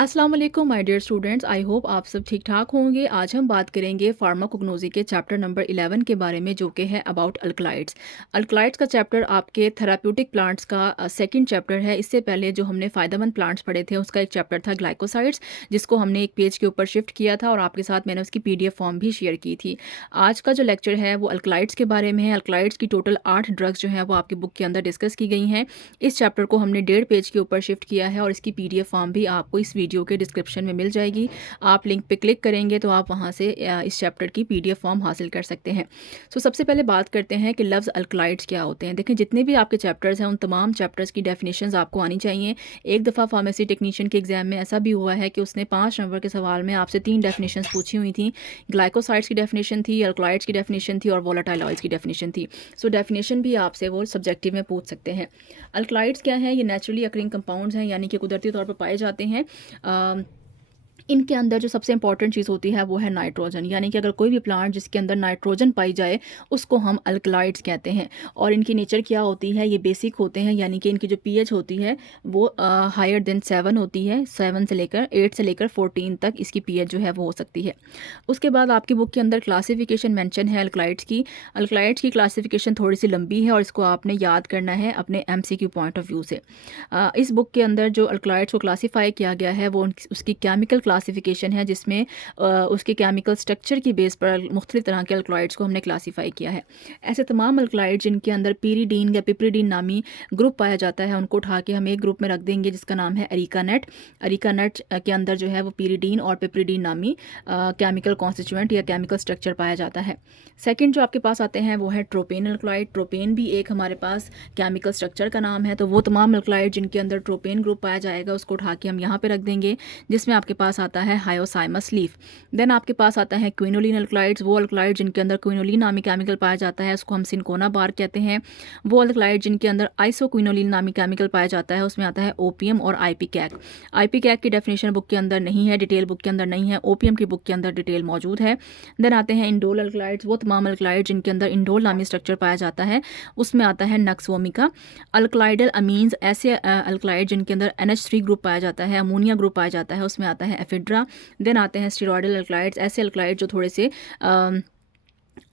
अस्सलाम वालेकुम my dear students, I hope आप सब ठीक ठाक होंगे। आज हम बात करेंगे फार्माकोग्नोसी के चैप्टर नंबर 11 के बारे में, जो कि है अबाउट अल्कलाइड्स। अल्कलाइड्स का चैप्टर आपके थेराप्यूटिक प्लांट्स का सेकंड चैप्टर है। इससे पहले जो हमने फ़ायदेमंद प्लांट्स पढ़े थे उसका एक चैप्टर था ग्लाइकोसाइड्स, जिसको हमने एक पेज के ऊपर शिफ्ट किया था और आपके साथ मैंने उसकी PDF फॉर्म भी शेयर की थी। आज का जो लेक्चर है वो अल्कलाइड्स के बारे में है। अल्कलाइड्स की टोटल 8 ड्रग्स जो हैं वो आपकी बुक के अंदर डिस्कस की गई हैं। इस चैप्टर को हमने 1.5 पेज के ऊपर शिफ्ट किया है और इसकी PDF फॉर्म भी आपको इस वीडियो के डिस्क्रिप्शन में मिल जाएगी। आप लिंक पे क्लिक करेंगे तो आप वहाँ से इस चैप्टर की PDF फॉर्म हासिल कर सकते हैं। सबसे पहले बात करते हैं कि लफ्ज़ अल्कलाइड्स क्या होते हैं। देखें, जितने भी आपके चैप्टर्स हैं उन तमाम चैप्टर्स की डेफिनेशंस आपको आनी चाहिए। एक दफ़ा फार्मेसी टेक्नीशियन के एग्जाम में ऐसा भी हुआ है कि उसने 5 नंबर के सवाल में आपसे 3 डेफिनेशंस पूछी हुई थी। ग्लाइकोसाइड्स की डेफिनेशन थी, अल्कलाइड्स की डेफिनेशन थी और वोलेटाइल ऑयल्स की डेफिनेशन थी। डेफिनेशन भी आपसे वो सब्जेक्टिव में पूछ सकते हैं। अल्कलाइड्स क्या है? ये नेचुरली अकरिंग कंपाउंड्स हैं, यानी कि कुदरती तौर पर पाए जाते हैं। इनके अंदर जो सबसे इंपॉर्टेंट चीज़ होती है वो है नाइट्रोजन, यानी कि अगर कोई भी प्लांट जिसके अंदर नाइट्रोजन पाई जाए उसको हम अल्कलाइड्स कहते हैं। और इनकी नेचर क्या होती है? ये बेसिक होते हैं, यानी कि इनकी जो pH होती है वो हायर देन 7 होती है। 7 से लेकर 8 से लेकर 14 तक इसकी pH जो है वो हो सकती है। उसके बाद आपकी बुक के अंदर क्लासिफिकेशन मेंशन है अल्कलाइड्स की। अल्कलाइड्स की क्लासिफिकेशन थोड़ी सी लंबी है और इसको आपने याद करना है अपने MCQ पॉइंट ऑफ व्यू से। इस बुक के अंदर जो अल्कलाइड्स को क्लासीफाई किया गया है वो उसकी केमिकल क्लासिफिकेशन है, जिसमें उसके केमिकल स्ट्रक्चर की बेस पर मुख्तलिफ तरह के अल्कलाइड्स को हमने क्लासीफाई किया है। ऐसे तमाम अल्कलाइड जिनके अंदर पीरीडीन या पिपरीडीन नामी ग्रुप पाया जाता है उनको उठा के हम एक ग्रुप में रख देंगे जिसका नाम है अरिकानेट। अरिकानेट के अंदर जो है वो पीरीडीन और पिपरीडीन नामी केमिकल कॉन्स्टिट्यूएंट या केमिकल स्ट्रक्चर पाया जाता है। सेकेंड जो आपके पास आते हैं वो है ट्रोपेन अल्कलाइड। ट्रोपेन भी एक हमारे पास केमिकल स्ट्रक्चर का नाम है। तो वो तमाम अल्कलाइड जिनके अंदर ट्रोपेन ग्रुप पाया जाएगा उसको उठा के हम यहाँ पे रख देंगे, जिसमें आपके पास आता है हायोसाइमस लीफ। देन आपके पास आता है क्विनोलिन अल्कलाइड्स। वो अल्कलाइड जिनके अंदर क्विनोलिन नामी केमिकल पाया जाता है उसको हम सिनकोना बार कहते हैं। वो अल्कलाइड जिनके अंदर आइसोक्विनोलिन नामी केमिकल पाया जाता है उसमें आता है ओपियम और आईपी कैक। आईपी कैक की डेफिनेशन बुक के अंदर नहीं है, डिटेल बुक के अंदर नहीं है। ओपियम की बुक के अंदर डिटेल मौजूद है। देन आते हैं इंडोल अल्कलाइड्स। वो तमाम अल्कलाइड जिनके अंदर इंडोल नामी स्ट्रक्चर पाया जाता है उसमें आता है नक्सवोमिका। अल्कलाइडल अमीन्स, ऐसे अल्कलाइड जिनके अंदर NH3 ग्रुप पाया जाता है, अमोनिया ग्रुप पाया जाता है, उसमें आता है एफिड्रा। देन आते हैं स्टीरॉयडल अल्कलाइड्स। ऐसे अल्कलाइड जो थोड़े से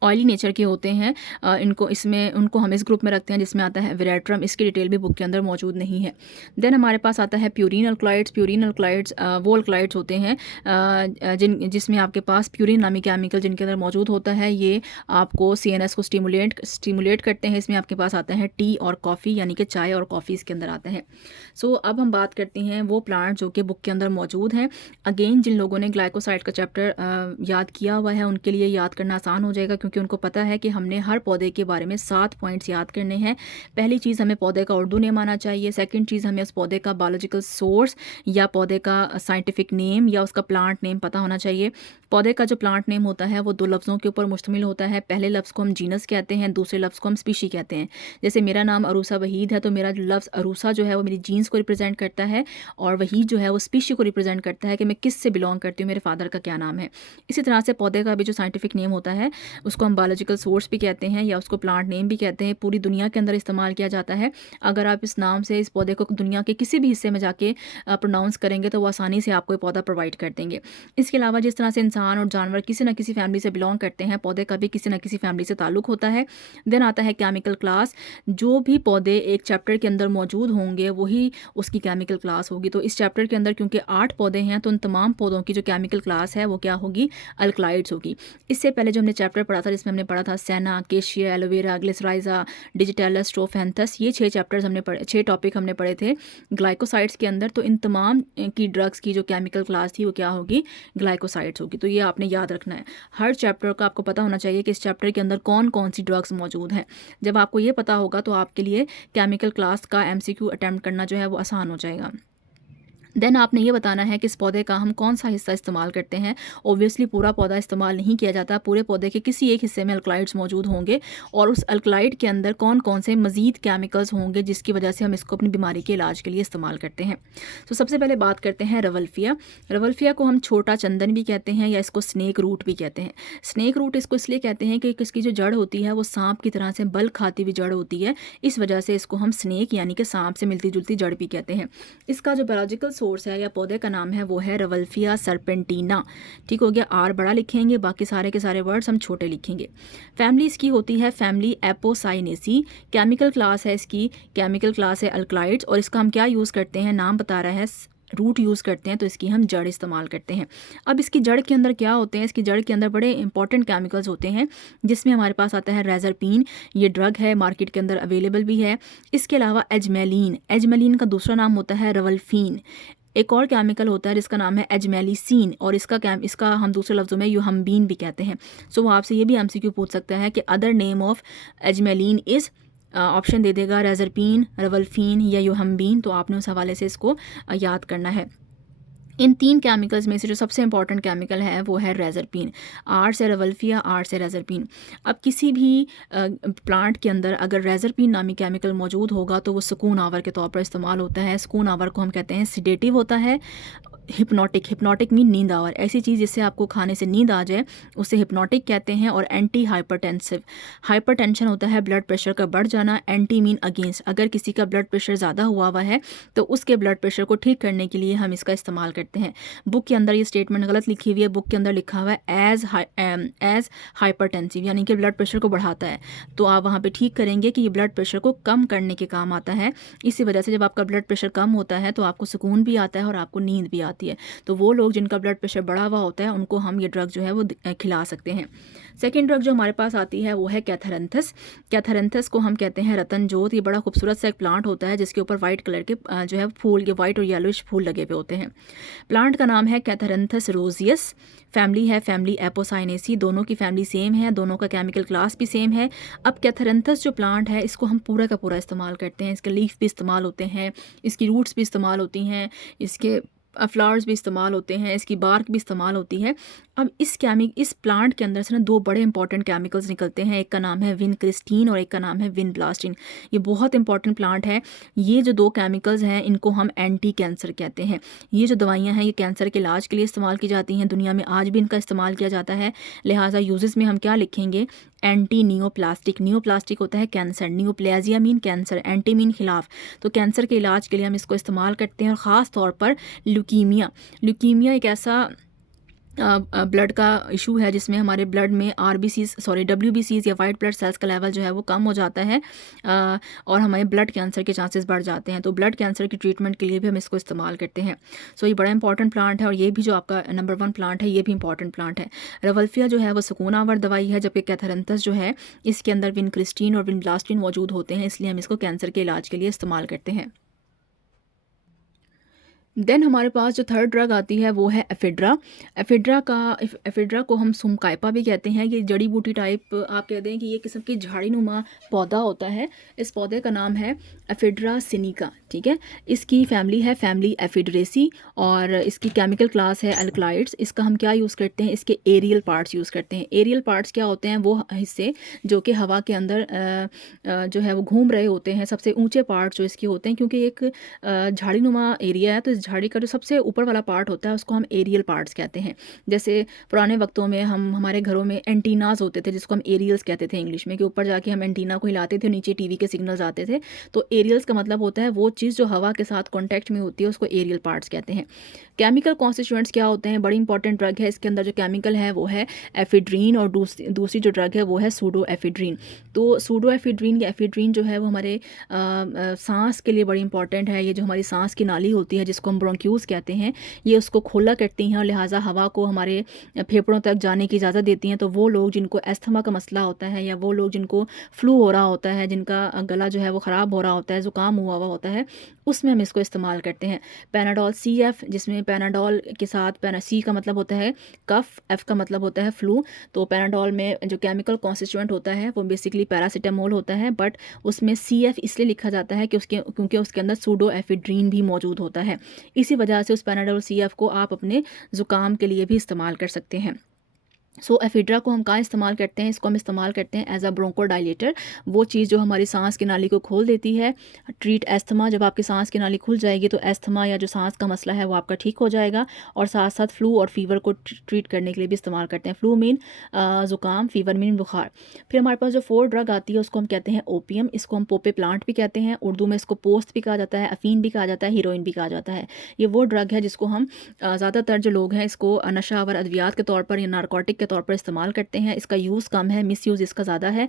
ऑयली नेचर के होते हैं, उनको हम इस ग्रुप में रखते हैं जिसमें आता है वेरेट्रम। इसकी डिटेल भी बुक के अंदर मौजूद नहीं है। देन हमारे पास आता है प्यूरिन अल्कलाइड्स। प्यूरिन अल्कलाइड्स वो अल्कलाइड्स होते हैं जिसमें आपके पास प्यूरिन नामी केमिकल जिनके अंदर मौजूद होता है। ये आपको CNS को स्टिमुलेट करते हैं। इसमें आपके पास आता है टी और कॉफ़ी, यानी कि चाय और कॉफ़ी इसके अंदर आता है। अब हम बात करते हैं वो प्लांट जो कि बुक के अंदर मौजूद हैं। अगेन जिन लोगों ने ग्लाइकोसाइड का चैप्टर याद किया हुआ है उनके लिए याद करना आसान हो जाएगा, क्योंकि उनको पता है कि हमने हर पौधे के बारे में 7 पॉइंट्स याद करने हैं। पहली चीज़, हमें पौधे का उर्दू नेम आना चाहिए। सेकंड चीज़, हमें उस पौधे का बायोलॉजिकल सोर्स या पौधे का साइंटिफिक नेम या उसका प्लांट नेम पता होना चाहिए। पौधे का जो प्लांट नेम होता है वो 2 लफ्ज़ों के ऊपर मुश्तमिल होता है। पहले लफ्ज़ को हम जीनस कहते हैं, दूसरे लफ्ज़ को हम स्पीशी कहते हैं। जैसे मेरा नाम अरूसा वहीद है तो मेरा लफ्ज़ अरूसा जो है वो मेरी जीन्स को रिप्रेजेंट करता है और वहीद जो है वो स्पीशी को रिप्रेजेंट करता है कि मैं किस से बिलोंग करती हूँ, मेरे फादर का क्या नाम है। इसी तरह से पौधे का भी जो साइंटिफिक नेम होता है उसको हम बायोलॉजिकल सोर्स भी कहते हैं या उसको प्लांट नेम भी कहते हैं। पूरी दुनिया के अंदर इस्तेमाल किया जाता है। अगर आप इस नाम से इस पौधे को दुनिया के किसी भी हिस्से में जाके प्रोनाउंस करेंगे तो वो आसानी से आपको ये पौधा प्रोवाइड कर देंगे। इसके अलावा जिस तरह से इंसान और जानवर किसी न किसी फैमिली से बिलोंग करते हैं, पौधे का भी किसी न किसी फैमिली से ताल्लुक होता है। देन आता है केमिकल क्लास। जो भी पौधे एक चैप्टर के अंदर मौजूद होंगे वही उसकी केमिकल क्लास होगी। तो इस चैप्टर के अंदर क्योंकि 8 पौधे हैं तो उन तमाम पौधों की जो केमिकल क्लास है वो क्या होगी? अल्कलाइड्स होगी। इससे पहले जो हमने चैप्टर पढ़ा था जिसमें हमने पढ़ा था सेना, केशिया, एलोवेरा, ग्लिसराइजा, डिजिटेलस, स्ट्रोफेंथस, ये 6 चैप्टर्स हमने पढ़े, 6 टॉपिक हमने पढ़े थे ग्लाइकोसाइड्स के अंदर। तो इन तमाम की ड्रग्स की जो केमिकल क्लास थी वो क्या होगी? ग्लाइकोसाइड्स होगी। तो ये आपने याद रखना है। हर चैप्टर का आपको पता होना चाहिए कि इस चैप्टर के अंदर कौन कौन सी ड्रग्स मौजूद हैं। जब आपको ये पता होगा तो आपके लिए केमिकल क्लास का MCQ अटैम्प्ट करना जो है वो आसान हो जाएगा। देन आपने ये बताना है कि इस पौधे का हम कौन सा हिस्सा इस्तेमाल करते हैं। ऑब्वियसली पूरा पौधा इस्तेमाल नहीं किया जाता, पूरे पौधे के किसी एक हिस्से में अल्कलाइड्स मौजूद होंगे और उस अल्कलाइड के अंदर कौन कौन से मज़ीद केमिकल्स होंगे जिसकी वजह से हम इसको अपनी बीमारी के इलाज के लिए इस्तेमाल करते हैं। सबसे पहले बात करते हैं रवल्फिया। रवल्फिया को हम छोटा चंदन भी कहते हैं या इसको स्नेक रूट भी कहते हैं। स्नेक रूट इसको इसलिए कहते हैं कि इसकी जो जड़ होती है वो सांप की तरह से बल खाती हुई जड़ होती है, इस वजह से इसको हम स्नेक यानी कि सांप से मिलती जुलती जड़ भी कहते हैं। इसका जो बायोलॉजिकल सोर्स है या पौधे का नाम है वो है रवल्फिया सर्पेंटीना। ठीक हो गया, आर बड़ा लिखेंगे, बाकी सारे के सारे वर्ड्स हम छोटे लिखेंगे। फैमिली इसकी होती है फैमिली एपोसाइनेसी। केमिकल क्लास है इसकी, केमिकल क्लास है अल्कलाइड्स। और इसका हम क्या यूज़ करते हैं, नाम बता रहा है, रूट यूज़ करते हैं, तो इसकी हम जड़ इस्तेमाल करते हैं। अब इसकी जड़ के अंदर क्या होते हैं, इसकी जड़ के अंदर बड़े इंपॉर्टेंट केमिकल्स होते हैं, जिसमें हमारे पास आता है रेजरपीन, ये ड्रग है, मार्केट के अंदर अवेलेबल भी है। इसके अलावा एजमेलिन, एजमेलिन का दूसरा नाम होता है रवल्फीन। एक और केमिकल होता है जिसका नाम है एजमेलिसिन, और इसका हम दूसरे लफ्ज़ों में यूहम्बीन भी कहते हैं। सो वो आपसे ये भी एमसीक्यू पूछ सकता है कि other name of ajmaline is, option दे देगा रेजरपीन, रवल्फीन या यूहम्बीन। तो आपने उस हवाले से इसको याद करना है। इन 3 केमिकल्स में से जो सबसे इंपॉर्टेंट केमिकल है वो है रेजरपीन। आर से रवल्फिया, आर से रेजरपीन। अब किसी भी प्लांट के अंदर अगर रेजरपीन नामी केमिकल मौजूद होगा तो वो सुकून आवर के तौर पर इस्तेमाल होता है। सुकून आवर को हम कहते हैं सिडेटिव होता है। हिप्नोटिक मीन नींद आवर, ऐसी चीज़ जिससे आपको खाने से नींद आ जाए उसे हिप्नोटिक कहते हैं। और एंटी हाइपरटेंसिव, हाइपरटेंशन होता है ब्लड प्रेशर का बढ़ जाना। एंटी मीन अगेंस्ट, अगर किसी का ब्लड प्रेशर ज़्यादा हुआ है तो उसके ब्लड प्रेशर को ठीक करने के लिए हम इसका इस्तेमाल करते हैं। बुक के अंदर ये स्टेटमेंट गलत लिखी हुई है, बुक के अंदर लिखा हुआ है एज हाइपरटेंसिव, यानी कि ब्लड प्रेशर को बढ़ाता है। तो आप वहाँ पे ठीक करेंगे कि ये ब्लड प्रेशर को कम करने के काम आता है। इसी वजह से जब आपका ब्लड प्रेशर कम होता है तो आपको सुकून भी आता है और आपको नींद भी आती है। तो वो लोग जिनका ब्लड प्रेशर बढ़ा हुआ होता है उनको हम ये ड्रग जो है वो खिला सकते हैं। सेकेंड ड्रग जो हमारे पास आती है वो है कैथरेंथस। कैथरेंथस को हम कहते हैं रतन जोत। ये बड़ा खूबसूरत सा एक प्लांट होता है जिसके ऊपर वाइट कलर के जो है फूल, ये वाइट और येलोइश फूल लगे हुए होते हैं। प्लांट का नाम है कैथरेंथस रोजियस। फैमिली है फैमिली एपोसाइनेसी। दोनों की फैमिली सेम है, दोनों का केमिकल क्लास भी सेम है। अब कैथरेंथस जो प्लांट है इसको हम पूरा का पूरा इस्तेमाल करते हैं। इसके लीफ भी इस्तेमाल होते हैं, इसकी रूट्स भी इस्तेमाल होती हैं, इसके फ्लावर्स भी इस्तेमाल होते हैं, इसकी बार्क भी इस्तेमाल होती है। अब इस प्लांट के अंदर से ना 2 बड़े इंपॉर्टेंट केमिकल्स निकलते हैं। एक का नाम है विनक्रिस्टीन और एक का नाम है विनब्लास्टिन। ये बहुत इंपॉर्टेंट प्लांट है। ये जो 2 केमिकल्स हैं इनको हम एंटी कैंसर कहते हैं। ये जो दवाइयाँ हैं ये कैंसर के इलाज के लिए इस्तेमाल की जाती हैं, दुनिया में आज भी इनका इस्तेमाल किया जाता है। लिहाजा यूजेस में हम क्या लिखेंगे, एंटी नियोप्लास्टिक। नियोप्लास्टिक होता है cancer, neoplasia mean cancer, anti mean खिलाफ। तो कैंसर के इलाज के लिए हम इसको इस्तेमाल करते हैं। और ख़ास तौर पर ल्यूकीमिया एक ऐसा ब्लड का इशू है जिसमें हमारे ब्लड में WBCs या वाइट ब्लड सेल्स का लेवल जो है वो कम हो जाता है, और हमारे ब्लड कैंसर के चांसेस बढ़ जाते हैं। तो ब्लड कैंसर की ट्रीटमेंट के लिए भी हम इसको इस्तेमाल करते हैं। सो ये बड़ा इंपॉर्टेंट प्लांट है। और ये भी जो आपका नंबर 1 प्लांट है ये भी इंपॉर्टेंट प्लांट है। रवल्फिया जो है वो सुकून आवर दवाई है, जबकि कैथरेंथस जो है इसके अंदर विनक्रिस्टीन और विनब्लास्टिन मौजूद होते हैं, इसलिए हम इसको कैंसर के इलाज के लिए इस्तेमाल करते हैं। देन हमारे पास जो थर्ड ड्रग आती है वो है एफिड्रा। एफिड्रा को हम सुमकाइपा भी कहते हैं। ये जड़ी बूटी टाइप आप कहते हैं कि ये किस्म की झाड़ी नुमा पौधा होता है। इस पौधे का नाम है एफिड्रा सिनिका। ठीक है, इसकी फैमिली है फैमिली एफिड्रेसी और इसकी केमिकल क्लास है अल्कलाइड्स। इसका हम क्या यूज़ करते हैं, इसके एरियल पार्ट्स यूज़ करते हैं। एरियल पार्ट्स क्या होते हैं, वो हिस्से जो कि हवा के अंदर जो है वो घूम रहे होते हैं। सबसे ऊंचे पार्ट जो इसके होते हैं, क्योंकि एक झाड़ी नुमा एरिया है तो इस झाड़ी का जो सबसे ऊपर वाला पार्ट होता है उसको हम एरियल पार्ट्स कहते हैं। जैसे पुराने वक्तों में हमारे घरों में एंटीनाज होते थे जिसको हम एरियल्स कहते थे इंग्लिश में, कि ऊपर जाके हम एंटीना को हिलाते थे, नीचे टीवी के सिग्नल्स आते थे। तो एरियल्स का मतलब होता है वो चीज़ जो हवा के साथ कॉन्टैक्ट में होती है उसको एरियल पार्ट्स कहते हैं। केमिकल कॉन्स्टिट्यूएंट्स क्या होते हैं, बड़ी इंपॉर्टेंट ड्रग है। इसके अंदर जो केमिकल है वो है एफिड्रीन और दूसरी जो ड्रग है वो है सूडो एफिड्रीन। तो सूडो एफिड्रीन या एफिड्रीन जो है वो हमारे सांस के लिए बड़ी इंपॉर्टेंट है। ये जो हमारी सांस की नाली होती है जिसको हम ब्रोंक्यूल्स कहते हैं, ये उसको खोला करती हैं और लिहाजा हवा को हमारे फेफड़ों तक जाने की इजाज़त देती हैं। तो वो लोग जिनको एस्थमा का मसला होता है या वो लोग जिनको फ्लू हो रहा होता है, जिनका गला जो है वो ख़राब हो रहा होता है, ज़ुकाम हुआ होता है, उसमें हम इसको इस्तेमाल करते हैं। पैनाडोल CF, जिसमें पैनाडोल के साथ C का मतलब होता है कफ, F का मतलब होता है फ्लू। तो पैनाडोल में जो केमिकल कॉन्स्टिट्यूएंट होता है वो बेसिकली पैरासीटामोल होता है, बट उसमें CF इसलिए लिखा जाता है कि क्योंकि उसके अंदर सूडो एफिड्रीन भी मौजूद होता है। इसी वजह से उस पैनाडोल CF को आप अपने ज़ुकाम के लिए भी इस्तेमाल कर सकते हैं। सो एफिड्रा को हम कहाँ इस्तेमाल करते हैं, इसको हम इस्तेमाल करते हैं एज अ ब्रोंकोडाइलेटर। वो चीज़ जो हमारी सांस की नाली को खोल देती है। ट्रीट एस्थमा, जब आपकी सांस की नाली खुल जाएगी तो एस्थमा या जो सांस का मसला है वो आपका ठीक हो जाएगा। और साथ साथ फ्लू और फीवर को ट्रीट करने के लिए भी इस्तेमाल करते हैं। फ्लू मीन ज़ुकाम, फीवर मीन बुखार। फिर हमारे पास जो 4 ड्रग आती है उसको हम कहते हैं ओपियम। इसको हम पोपे प्लांट भी कहते हैं, उर्दू में इसको पोस्त भी कहा जाता है, अफीन भी कहा जाता है, हीरोइन भी कहा जाता है। ये वो ड्रग है जिसको हम ज़्यादातर जो लोग हैं इसको नशा आवर अद्वियात के तौर पर या नारकोटिक के तौर पर इस्तेमाल करते हैं। इसका यूज़ कम है, मिसयूज़ इसका ज़्यादा है।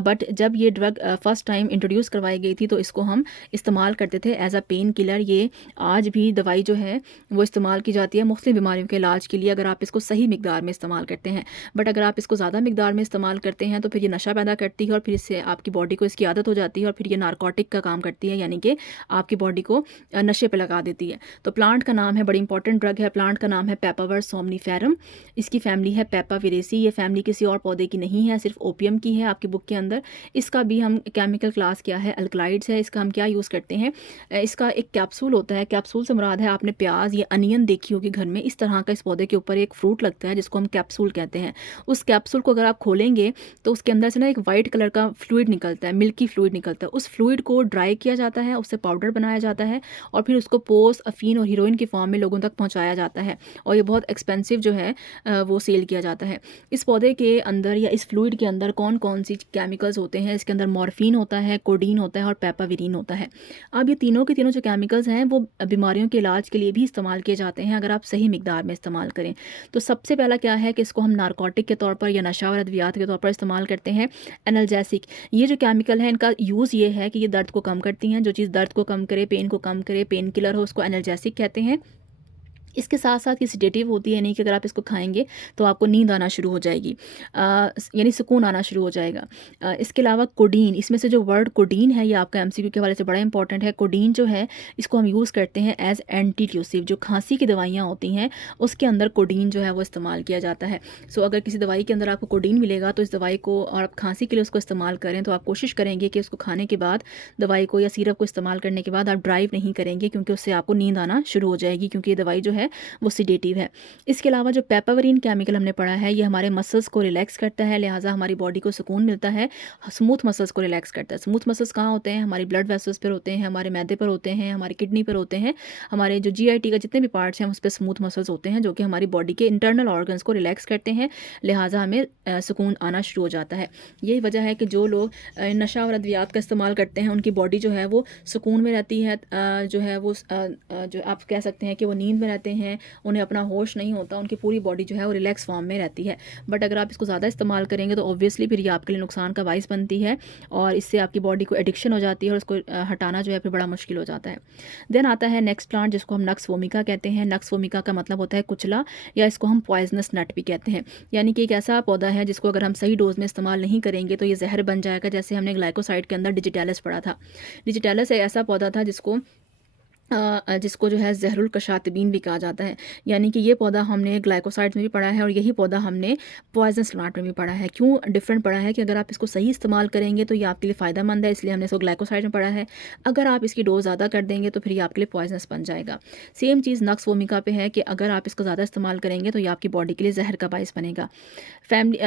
बट जब ये ड्रग फ़र्स्ट टाइम इंट्रोड्यूस करवाई गई थी तो इसको हम इस्तेमाल करते थे एज अ पेन किलर। ये आज भी दवाई जो है वो इस्तेमाल की जाती है मुख्तलिफ बीमारियों के इलाज के लिए, अगर आप इसको सही मिकदार में इस्तेमाल करते हैं। बट अगर आप इसको ज़्यादा मिकदार में इस्तेमाल करते हैं तो फिर ये नशा पैदा करती है और फिर इससे आपकी बॉडी को इसकी आदत हो जाती है और फिर ये नारकोटिक का काम करती है, यानी कि आपकी बॉडी को नशे पर लगा देती है। तो प्लांट का नाम है, बड़ी इंपॉर्टेंट ड्रग है। प्लांट का नाम है पेपावर सोमनीफेरम। इसकी फैमिली है पेपाविरेसी। ये फैमिली किसी और पौधे की नहीं है, सिर्फ ओपियम की है आपकी बुक के अंदर। इसका भी हम केमिकल क्लास क्या है, अल्कलाइड्स है। इसका हम क्या यूज़ करते हैं, इसका एक कैप्सूल होता है। कैप्सूल से मुराद है, आपने प्याज या अनियन देखी होगी घर में, इस तरह का इस पौधे के ऊपर एक फ्रूट लगता है जिसको हम कैप्सूल कहते हैं। उस कैप्सूल को अगर आप खोलेंगे तो उसके अंदर से ना एक वाइट कलर का फ्लूइड निकलता है, मिल्की फ्लूइड निकलता है। उस फ्लूइड को ड्राई किया जाता है, उससे पाउडर बनाया जाता है और फिर उसको पोस्ट, अफीन और हीरोइन की फॉर्म में लोगों तक पहुंचाया जाता है और ये बहुत एक्सपेंसिव जो है वो सेल किया जाता है। इस पौधे के अंदर या इस फ्लूइड के अंदर कौन कौन सी केमिकल्स होते हैं, इसके अंदर मॉर्फिन होता है, कोडीन होता है और पेपाविरीन होता है। अब ये तीनों के तीनों जो केमिकल्स हैं वो बीमारियों के इलाज के लिए भी इस्तेमाल किए जाते हैं अगर आप सही मिकदार में इस्तेमाल करें। तो सबसे पहला क्या है कि इसको हम नारकोटिक के तौर पर या नशा और अद्वियात के तौर पर इस्तेमाल करते हैं। एनाल्जेसिक, ये जो केमिकल है इनका यूज़ ये है कि ये दर्द को कम करती हैं। जो चीज़ दर्द को कम करे, पेन को कम करे, पेन किलर हो, उसको एनाल्जेसिक कहते हैं। इसके साथ साथ ये सेडेटिव होती है, नहीं कि अगर आप इसको खाएंगे तो आपको नींद आना शुरू हो जाएगी, यानी सुकून आना शुरू हो जाएगा। इसके अलावा कोडीन, इसमें से जो वर्ड कोडीन है ये आपका एमसीक्यू के हवाले से बड़ा इंपॉर्टेंट है। कोडीन जो है इसको हम यूज़ करते हैं एज एंटीट्यूसिव। जो खांसी की दवाइयाँ होती हैं उसके अंदर कोडीन जो है वो इस्तेमाल किया जाता है। सो अगर किसी दवाई के अंदर आपको कोडीन मिलेगा तो इस दवाई को, और आप खांसी के लिए उसको इस्तेमाल करें तो आप कोशिश करेंगे कि उसको खाने के बाद, दवाई को या सिरप को इस्तेमाल करने के बाद आप ड्राइव नहीं करेंगे, क्योंकि उससे आपको नींद आना शुरू हो जाएगी, क्योंकि ये दवाई जो है वो सिडेटिव है। इसके अलावा जो पेपावरीन केमिकल हमने पढ़ा है ये हमारे मसल्स को रिलैक्स करता है, लिहाजा हमारी बॉडी को सुकून मिलता है। स्मूथ मसल्स को रिलैक्स करता है। स्मूथ मसल्स कहाँ होते हैं, हमारी ब्लड वेसल्स पर होते हैं, हमारे मैदे पर होते हैं, हमारी किडनी पर होते हैं, हमारे जो जीआईटी का जितने भी पार्ट्स हैं उस पर स्मूथ मसल्स होते हैं जो कि हमारी बॉडी के इंटरनल ऑर्गन्स को रिलैक्स करते हैं, लिहाजा हमें सुकून आना शुरू हो जाता है। यही वजह है कि जो लोग नशा और अद्वियात का इस्तेमाल करते हैं उनकी बॉडी जो है वो सुकून में रहती है, जो है वो जो आप कह सकते हैं कि वो नींद में रहते हैं, उन्हें अपना होश नहीं होता, उनकी पूरी बॉडी जो है वो रिलैक्स फॉर्म में रहती है। बट अगर आप इसको ज़्यादा इस्तेमाल करेंगे तो ऑब्वियसली फिर ये आपके लिए नुकसान का बाइस बनती है और इससे आपकी बॉडी को एडिक्शन हो जाती है और उसको हटाना जो है फिर बड़ा मुश्किल हो जाता है। देन आता है नेक्स्ट प्लांट जिसको हम नक्स वोमिका कहते हैं। नक्स वोमिका का मतलब होता है कुचला, या इसको हम पॉइजनस नट भी कहते हैं, यानी कि एक ऐसा पौधा है जिसको अगर हम सही डोज में इस्तेमाल नहीं करेंगे तो ये जहर बन जाएगा। जैसे हमने ग्लाइकोसाइड के अंदर डिजिटैलिस पढ़ा था। डिजिटैलिस एक ऐसा पौधा था जिसको जो है ज़हरुल कशातिबीन भी कहा जाता है, यानी कि ये पौधा हमने ग्लाइकोसाइड्स में भी पढ़ा है और यही पौधा हमने पॉइजनस प्लांट में भी पढ़ा है। क्यों डिफरेंट पढ़ा है कि अगर आप इसको सही इस्तेमाल करेंगे तो ये आपके लिए फ़ायदा मंद है, इसलिए हमने इसको ग्लाइकोसाइड में पढ़ा है। अगर आप इसकी डोज ज़्यादा कर देंगे तो फिर ये आपके लिए पॉइजनस बन जाएगा। सेम चीज़ नक्स वोमिका पे है कि अगर आप इसको ज़्यादा इस्तेमाल करेंगे तो ये आपकी बॉडी के लिए जहर का बायस बनेगा।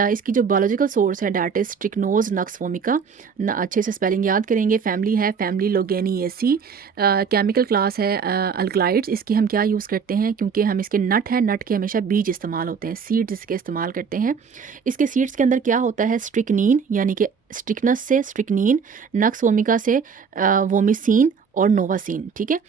इसकी जो बायोलॉजिकल सोर्स है डैट इज़ ट्रिक्नोज नक्स वोमिका। अच्छे से स्पेलिंग याद करेंगे। फैमिली है फैमिली लोगेनिएसी। केमिकल क्लास है अल्कलाइड्स। इसकी हम क्या यूज़ करते हैं, क्योंकि हम इसके नट है, नट के हमेशा बीज इस्तेमाल होते हैं, सीड्स इसके इस्तेमाल करते हैं। इसके सीड्स के अंदर क्या होता है, स्ट्रिकनीन, यानी कि स्ट्रिकनस से स्ट्रिकनीन, नक्स वोमिका से वोमिसिन और नोवासिन। ठीक है,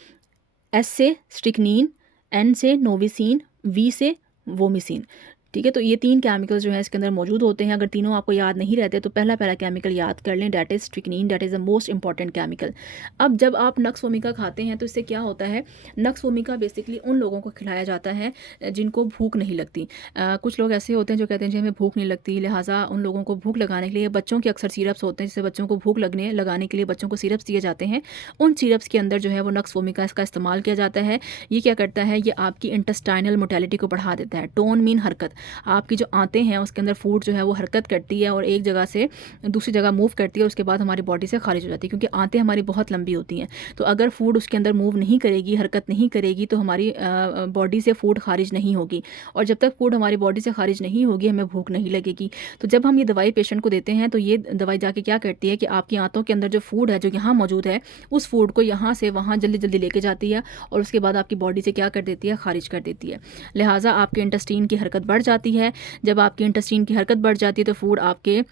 एस से स्ट्रिकनीन, एन से नोविसिन, वी से वोमिसिन। ठीक है, तो ये 3 केमिकल्स जो है इसके अंदर मौजूद होते हैं। अगर तीनों आपको याद नहीं रहते तो पहला केमिकल याद कर लें, that is strychnine, that is the most important chemical. अब जब आप नक्स वोमिका खाते हैं तो इससे क्या होता है, नक्स वोमिका बेसिकली उन लोगों को खिलाया जाता है जिनको भूख नहीं लगती। कुछ लोग ऐसे होते हैं जो कहते हैं जी हमें भूख नहीं लगती, लिहाजा उन लोगों को भूख लगाने के लिए बच्चों के अक्सर सिरप्स होते हैं, जिससे बच्चों को भूख लगाने के लिए बच्चों को सिरप्स दिए जाते हैं। उन सिरप्स के अंदर जो है वो नक्स वोमिका इसका इस्तेमाल किया जाता है। ये क्या करता है, ये आपकी इंटेस्टाइनल मोटेलिटी को बढ़ा देता है। टोन मीन हरकत, आपकी जो आंतें हैं उसके अंदर फूड जो है वो हरकत करती है और एक जगह से दूसरी जगह मूव करती है, उसके बाद हमारी बॉडी से खारिज हो जाती है, क्योंकि आंतें हमारी बहुत लंबी होती हैं। तो अगर फूड उसके अंदर मूव नहीं करेगी, हरकत नहीं करेगी, तो हमारी बॉडी से फूड खारिज नहीं होगी, और जब तक फूड हमारी बॉडी से खारिज नहीं होगी हमें भूख नहीं लगेगी। तो जब हम ये दवाई पेशेंट को देते हैं तो ये दवाई जाके क्या करती है कि आपकी आंतों के अंदर जो फूड है जो यहाँ मौजूद है, उस फूड को यहाँ से वहाँ जल्दी जल्दी लेके जाती है और उसके बाद आपकी बॉडी से क्या कर देती है, खारिज कर देती है। लिहाजा आपके इंटेस्टीन की हरकत बढ़ जाती है। जब आपकी इंटेस्टीन की हरकत बढ़ जाती है तो फूड आपके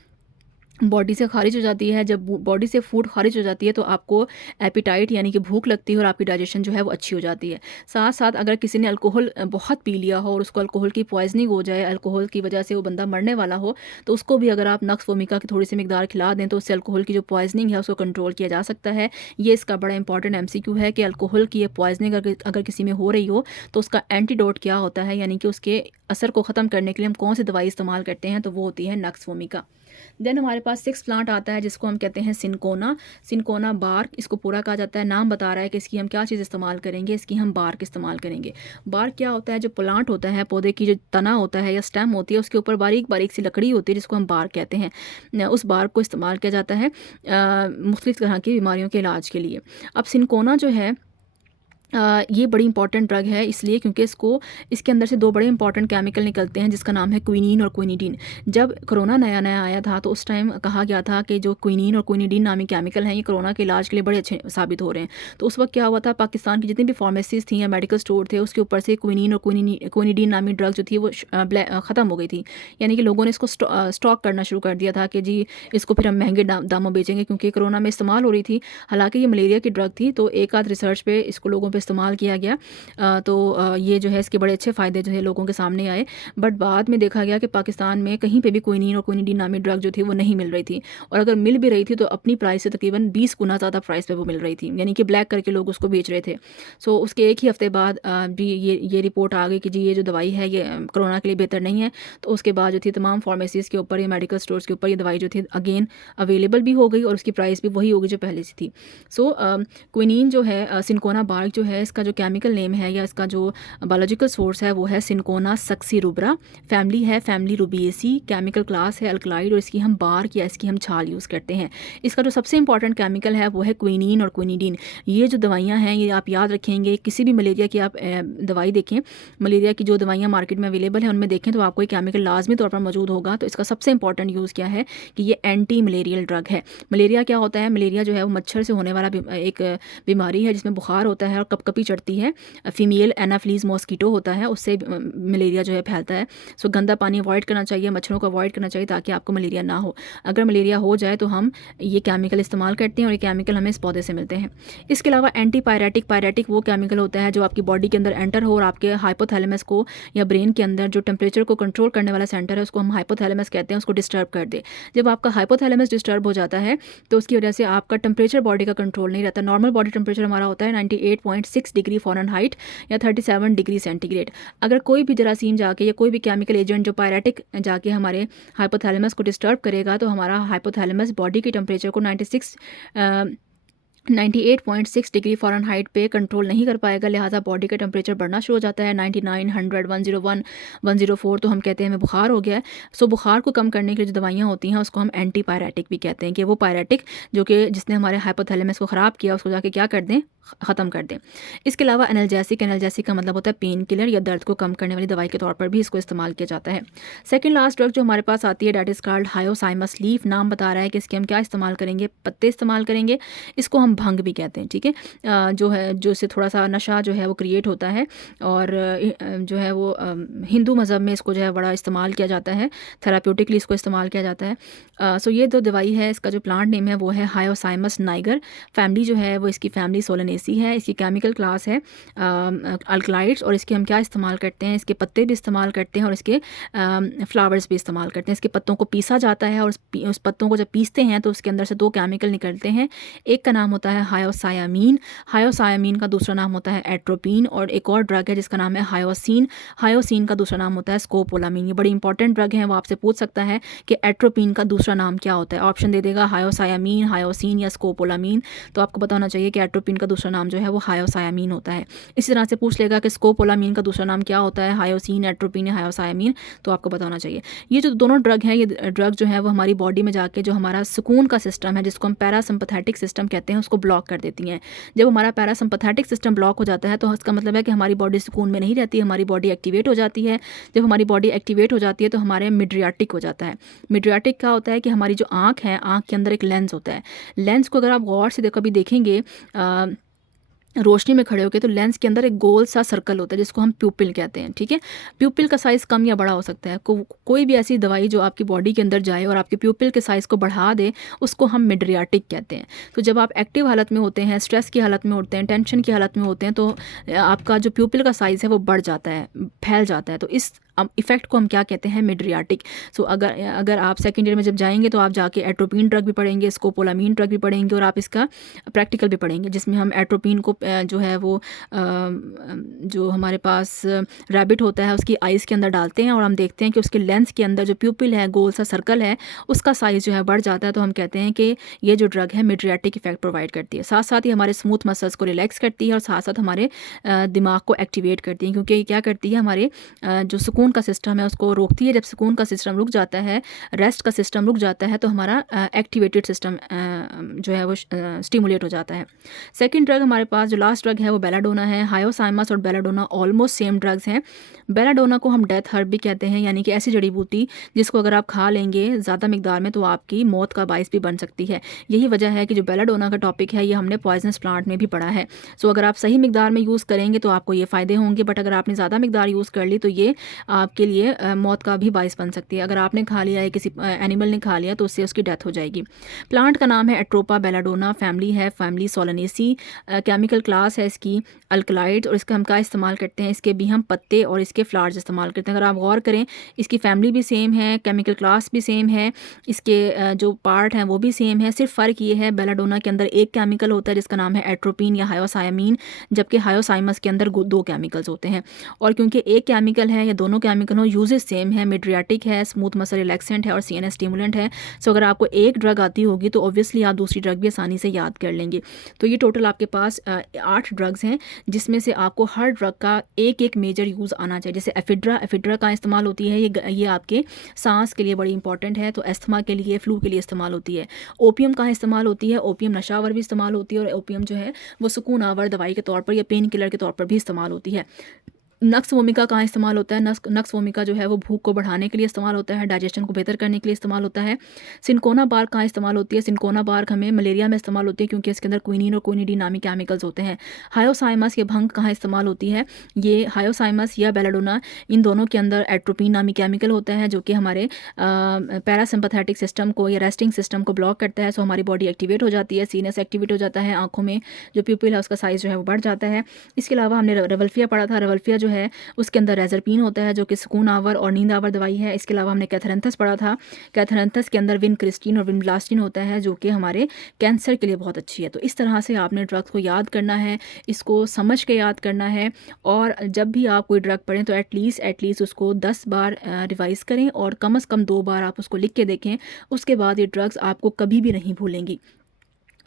बॉडी से खारिज हो जाती है। जब बॉडी से फूड खारिज हो जाती है तो आपको एपिटाइट यानी कि भूख लगती है और आपकी डाइजेशन जो है वो अच्छी हो जाती है। साथ साथ अगर किसी ने अल्कोहल बहुत पी लिया हो और उसको अल्कोहल की पॉइजनिंग हो जाए, अल्कोहल की वजह से वो बंदा मरने वाला हो, तो उसको भी अगर आप नक्स वोमिका की थोड़ी सी मिकदार खिला दें तो उससे अल्कोहल की जो पॉइजनिंग है उसको कंट्रोल किया जा सकता है। ये इसका बड़ा इंपॉर्टेंट MCQ है कि अल्कोहल की ये पॉइजनिंग अगर किसी में हो रही हो तो उसका एंटीडोट क्या होता है, यानी कि उसके असर को ख़त्म करने के लिए हम कौन सी दवाई इस्तेमाल करते हैं, तो वो होती है नक्स वोमिका। देन हमारे पास 6 प्लांट आता है जिसको हम कहते हैं सिनकोना। सिनकोना बार्क इसको पूरा कहा जाता है। नाम बता रहा है कि इसकी हम क्या चीज़ इस्तेमाल करेंगे, इसकी हम बार्क इस्तेमाल करेंगे। बार्क क्या होता है, जो प्लांट होता है, पौधे की जो तना होता है या स्टेम होती है, उसके ऊपर बारीक बारीक सी लकड़ी होती है जिसको हम बार्क कहते हैं। उस बार्क को इस्तेमाल किया जाता है मुख्तलिफ़ तरह की बीमारियों के इलाज के लिए। अब सिनकोना जो है ये बड़ी इंपॉर्टेंट ड्रग है इसलिए क्योंकि इसके अंदर से 2 बड़े इंपॉर्टेंट केमिकल निकलते हैं जिसका नाम है क्विनीन और क्विनिडीन। जब कोरोना नया नया आया था तो उस टाइम कहा गया था कि जो क्विनीन और क्विनिडीन नामी केमिकल हैं ये कोरोना के इलाज के लिए बड़े अच्छे साबित हो रहे हैं। तो उस वक्त क्या हुआ था, पाकिस्तान की जितनी भी फार्मेसीज थी या मेडिकल स्टोर थे उसके ऊपर से क्विनीन और क्विनिडीन नामी ड्रग जो थी वो ख़त्म हो गई थी। यानी कि लोगों ने इसको स्टॉक करना शुरू कर दिया था कि जी इसको फिर हम महंगे दामों बेचेंगे, क्योंकि कोरोना में इस्तेमाल हो रही थी। हालांकि ये मलेरिया की ड्रग थी, तो एक आध रिसर्च पे इसको लोगों पे इस्तेमाल किया गया। ये जो है इसके बड़े अच्छे फ़ायदे जो है लोगों के सामने आए। बट बाद में देखा गया कि पाकिस्तान में कहीं पे भी क्विनीन और क्विनिडीन नामी ड्रग जो थी वो नहीं मिल रही थी, और अगर मिल भी रही थी तो अपनी प्राइस से तकरीबन 20 गुना ज़्यादा प्राइस पे वो मिल रही थी, यानी कि ब्लैक करके लोग उसको बेच रहे थे। सो उसके एक ही हफ्ते बाद भी ये रिपोर्ट आ गई कि जी ये जो दवाई है ये कोरोना के लिए बेहतर नहीं है। तो उसके बाद जो थी तमाम फार्मेसीज़ के ऊपर या मेडिकल स्टोर्स के ऊपर ये दवाई जो थी अगेन अवेलेबल भी हो गई और उसकी प्राइस भी वही होगी जो पहले से थी। सो क्विनीन जो है, सिनकोना बार्क जो है, इसका जो केमिकल नेम है या इसका जो बायोलॉजिकल सोर्स है वो है सिनकोना सक्सीरुब्रा। फैमिली है फैमिली रुबिएसी, केमिकल क्लास है अल्कलाइड, और इसकी हम बार्क या इसकी हम छाल यूज़ करते हैं। इसका जो सबसे इंपॉर्टेंट केमिकल है वो है क्विनीन और क्विनिडीन। ये जो दवाइयाँ हैं ये आप याद रखेंगे, किसी भी मलेरिया की आप दवाई देखें, मलेरिया की जो दवाइयाँ मार्केट में अवेलेबल हैं उनमें देखें तो आपको ये केमिकल लाजमी तौर पर मौजूद होगा। तो इसका सबसे इंपॉर्टेंट यूज़ क्या है कि ये एंटी मलेरियल ड्रग है। मलेरिया क्या होता है, मलेरिया जो है वो मच्छर से होने वाला एक बीमारी है जिसमें बुखार होता है और कपकपी चढ़ती है। फीमेल एनाफ्लीज मॉस्कीटो होता है, उससे मलेरिया जो है फैलता है। सो गंदा पानी अवॉइड करना चाहिए, मच्छरों को अवॉइड करना चाहिए ताकि आपको मलेरिया ना हो। अगर मलेरिया हो जाए तो हम ये केमिकल इस्तेमाल करते हैं और ये केमिकल हमें इस पौधे से मिलते हैं। इसके अलावा एंटीपायरेटिक, पायरेटिक वो केमिकल होता है जो आपकी बॉडी के अंदर एंटर हो और आपके हाइपोथैलेमस को या ब्रेन के अंदर जो टेम्परेचर को कंट्रोल करने वाला सेंटर है उसको हम हाइपोथैलेमस कहते हैं, उसको डिस्टर्ब कर दे। जब आपका हाइपोथैलेमस डिस्टर्ब हो जाता है तो उसकी वजह से आपका टेम्परेचर बॉडी का कंट्रोल नहीं रहता। नॉर्मल बॉडी टेम्परेचर हमारा होता है 98.6 डिग्री फ़ारेनहाइट या 37 डिग्री सेंटीग्रेड। अगर कोई भी जरासीम जाके या कोई भी केमिकल एजेंट जो पायरेटिक जाके हमारे हाइपोथैलेमस को डिस्टर्ब करेगा तो हमारा हाइपोथैलेमस बॉडी की टेम्परेचर को 98.6 डिग्री फ़ारेनहाइट पे कंट्रोल नहीं कर पाएगा। लिहाजा बॉडी का टेम्परेचर बढ़ना शुरू हो जाता है 99, 100, 101, 104, तो हम कहते हैं हमें बुखार हो गया है। सो बुखार को कम करने के लिए जो दवाइयाँ होती हैं उसको हम एंटीपायरेटिक भी कहते हैं कि वो पायरेटिक जो कि जिसने हमारे हाइपोथैलेमस को ख़राब किया उसको जाके क्या कर दें, ख़त्म कर दें। इसके अलावा एनाल्जेसिक, एनाल्जेसिक का मतलब होता है पेन किलर या दर्द को कम करने वाली दवाई के तौर पर भी इसको इस्तेमाल किया जाता है। सेकंड लास्ट ड्रग जो हमारे पास आती है that is called hyoscyamus leaf. नाम बता रहा है कि इसके हम क्या इस्तेमाल करेंगे, पत्ते इस्तेमाल करेंगे। इसको हम भंग भी कहते हैं, ठीक है। जो है जो इससे थोड़ा सा नशा जो है वो क्रिएट होता है और जो है वो हिंदू मज़हब में इसको जो है बड़ा इस्तेमाल किया जाता है, थेराप्यूटिकली इसको इस्तेमाल किया जाता है। सो ये 2 दवाई है, इसका जो प्लांट नेम है वो है हायोसाइमस नाइगर। फैमिली जो है वो इसकी फैमिली सोलेनेसी है। इसकी केमिकल क्लास है अल्कलाइड्स, और इसके हम क्या इस्तेमाल करते हैं, इसके पत्ते भी इस्तेमाल करते हैं और इसके फ्लावर्स भी इस्तेमाल करते हैं। इसके पत्तों को पीसा जाता है और उस पत्तों को जब पीसते हैं तो उसके अंदर से 2 केमिकल निकलते हैं। एक का नाम होता है हायोसायामीन, हायोसायामीन का दूसरा नाम होता है एट्रोपिन, और एक और ड्रग है जिसका नाम है हायोसिन, हायोसिन का दूसरा नाम होता है स्कोपोलामीन। ये बड़ी इंपॉर्टेंट ड्रग है, वो आपसे पूछ सकता है कि एट्रोपिन का दूसरा नाम क्या होता है। ऑप्शन दे देगा हायोसायामीन, हायोसिन या स्कोपोलामीन, तो आपको पता होना चाहिए कि एट्रोपिन का दूसरा दूसरा नाम जो है वो हायोसायामीन होता है। इसी तरह से पूछ लेगा कि स्कोपोलामीन का दूसरा नाम क्या होता है, हायोसिन, एट्रोपिन या हायोसायामीन, तो आपको पता होना चाहिए। ये जो दोनों ड्रग हैं, ये ड्रग जो है वो हमारी बॉडी में जाके जो हमारा सुकून का सिस्टम है, जिसको हम पैरासिम्पैथेटिक सिस्टम कहते हैं, उसको ब्लॉक कर देती हैं। जब हमारा पैरासिम्पैथेटिक सिस्टम ब्लॉक हो जाता है तो इसका मतलब है कि हमारी बॉडी सुकून में नहीं रहती, हमारी बॉडी एक्टिवेट हो जाती है। जब हमारी बॉडी एक्टिवेट हो जाती है तो हमारे मिड्रियाटिक हो जाता है। मिड्रियाटिक क्या होता है कि हमारी जो आँख है, आँख के अंदर एक लेंस होता है। लेंस को अगर आप गौर से कभी देखेंगे रोशनी में खड़े होकर, तो लेंस के अंदर एक गोल सा सर्कल होता है जिसको हम प्यूपिल कहते हैं। ठीक है, प्यूपिल का साइज़ कम या बड़ा हो सकता है। कोई भी ऐसी दवाई जो आपकी बॉडी के अंदर जाए और आपके प्यूपिल के साइज़ को बढ़ा दे, उसको हम मिड्रियाटिक कहते हैं। तो जब आप एक्टिव हालत में होते हैं, स्ट्रेस की हालत में होते हैं, टेंशन की हालत में होते हैं, तो आपका जो प्यूपिल का साइज़ है वो बढ़ जाता है, फैल जाता है। तो इस इफ़ेक्ट को हम क्या कहते हैं, मिड्रियाटिक। सो अगर आप सेकेंड ईयर में जब जाएंगे तो आप जाके एट्रोपिन ड्रग भी पढ़ेंगे, स्कोपोलामीन ड्रग भी पढ़ेंगे, और आप इसका प्रैक्टिकल भी पढ़ेंगे, जिसमें हम एट्रोपिन को जो है वो जो हमारे पास रैबिट होता है उसकी आइज़ के अंदर डालते हैं और हम देखते हैं कि उसके लेंस के अंदर जो प्यूपिल है, गोल सा सर्कल है, उसका साइज़ जो है बढ़ जाता है। तो हम कहते हैं कि ये जो ड्रग है मिड्रियाटिक इफेक्ट प्रोवाइड करती है। साथ साथ ही हमारे स्मूथ मसल्स को रिलैक्स करती है और साथ साथ हमारे दिमाग को एक्टिवेट करती है, क्योंकि ये क्या करती है, हमारे जो सुकून का सिस्टम है उसको रोकती है। जब सुकून का सिस्टम रुक जाता है, रेस्ट का सिस्टम रुक जाता है, तो हमारा एक्टिवेटेड सिस्टम जो है वो स्टिमुलेट हो जाता है। सेकेंड ड्रग हमारे पास जो लास्ट ड्रग है वो बेलाडोना है। हायोसाइमस और बेलाडोना ऑलमोस्ट सेम ड्रग्स हैं। बेलाडोना को हम डेथ हर्ब भी कहते हैं, यानी कि ऐसी जड़ी बूटी जिसको अगर आप खा लेंगे ज़्यादा मिकदार में तो आपकी मौत का बाइस भी बन सकती है। यही वजह है कि जो बेलाडोना का टॉपिक है ये हमने पॉइजनस प्लांट में भी पढ़ा है। सो अगर आप सही मिकदार में यूज़ करेंगे तो आपको ये फ़ायदे होंगे, बट अगर आपने ज़्यादा मिकदार यूज़ कर ली तो ये आपके लिए मौत का भी बाइस बन सकती है। अगर आपने खा लिया है, किसी एनिमल ने खा लिया, तो उससे उसकी डेथ हो जाएगी। प्लांट का नाम है एट्रोपा बेलाडोना, फैमिली है फैमिली सोलानेसी, केमिकल क्लास है इसकी अल्कलाइड, और इसका हम क्या इस्तेमाल करते हैं, इसके भी हम पत्ते और इसके फ्लावर्स इस्तेमाल करते हैं। अगर आप गौर करें, इसकी फैमिली भी सेम है, केमिकल क्लास भी सेम है, इसके जो पार्ट हैं वो भी सेम है। सिर्फ फ़र्क ये है, बेलाडोना के अंदर एक केमिकल होता है जिसका नाम है एट्रोपिन या हायोसायामीन, जबकि हायोसाइमस के अंदर दो केमिकल्स होते हैं। और क्योंकि एक केमिकल है या दोनों केमिकल हो, यूजेस सेम है, मिड्रियाटिक है, स्मूथ मसल रिलैक्सेंट है और CNS स्टिमुलेंट है। सो अगर आपको एक ड्रग आती होगी तो ऑब्वियसली आप दूसरी ड्रग भी आसानी से याद कर लेंगे। तो ये टोटल आपके पास 8 ड्रग्स हैं, जिसमें से आपको हर ड्रग का एक मेजर यूज़ आना चाहिए। जैसे एफिड्रा का इस्तेमाल होती है, ये आपके सांस के लिए बड़ी इंपॉर्टेंट है, तो अस्थमा के लिए, फ्लू के लिए इस्तेमाल होती है। ओपियम कहाँ इस्तेमाल होती है, ओपियम नशावर भी इस्तेमाल होती है, और ओपियम जो है वो सुकून आवर दवाई के तौर पर या पेन किलर के तौर पर भी इस्तेमाल होती है। नक्स वोमिका कहाँ इस्तेमाल होता है, नक्स वोमिका जो है वो भूख को बढ़ाने के लिए इस्तेमाल होता है, डाइजेशन को बेहतर करने के लिए इस्तेमाल होता है। सिनकोना बार्क कहाँ इस्तेमाल होती है, सिनकोना बार्क हमें मलेरिया में इस्तेमाल होती है, क्योंकि इसके अंदर क्विनीन और क्विनिडीन नामी केमिकल्स होते हैं। हायोसाइमस या भंग कहाँ इस्तेमाल होती है, ये हायोसाइमस या बेलाडोना, इन दोनों के अंदर एट्रोपिन नामी केमिकल होता है, जो कि हमारे पैरासिम्पैथेटिक सिस्टम को या रेस्टिंग सिस्टम को ब्लॉक करता है। सो हमारी बॉडी एक्टिवेट हो जाती है, सीनस एक्टिवेट हो जाता है, आंखों में जो प्यूपिल है उसका साइज़ जो है वो बढ़ जाता है। इसके अलावा हमने रेवल्फिया पढ़ा था। रेवल्फिया जो है उसके अंदर रेजरपीन होता है, जो कि सुकून आवर और नींद आवर दवाई है। इसके अलावा हमने कैथरेंथस पढ़ा था। कैथरेंथस के अंदर विनक्रिस्टीन और विनब्लास्टिन होता है, जो कि हमारे कैंसर के लिए बहुत अच्छी है। तो इस तरह से आपने ड्रग्स को याद करना है, इसको समझ के याद करना है, और जब भी आप कोई ड्रग पढ़ें तो एटलीस्ट उसको 10 बार रिवाइज़ करें, और कम से कम 2 बार आप उसको लिख के देखें। उसके बाद ये ड्रग्स आपको कभी भी नहीं भूलेंगी।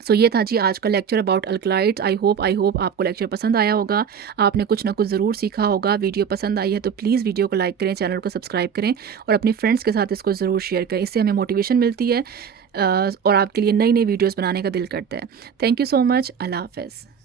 सो ये था जी आज का lecture about alkaloids. I hope आपको लेक्चर पसंद आया होगा, आपने कुछ ना कुछ ज़रूर सीखा होगा। वीडियो पसंद आई है तो प्लीज़ वीडियो को लाइक करें, चैनल को सब्सक्राइब करें और अपने फ्रेंड्स के साथ इसको ज़रूर शेयर करें। इससे हमें मोटिवेशन मिलती है और आपके लिए नई वीडियोज़ बनाने का दिल करता है। Thank you so much. अल्लाह हाफ़िज़।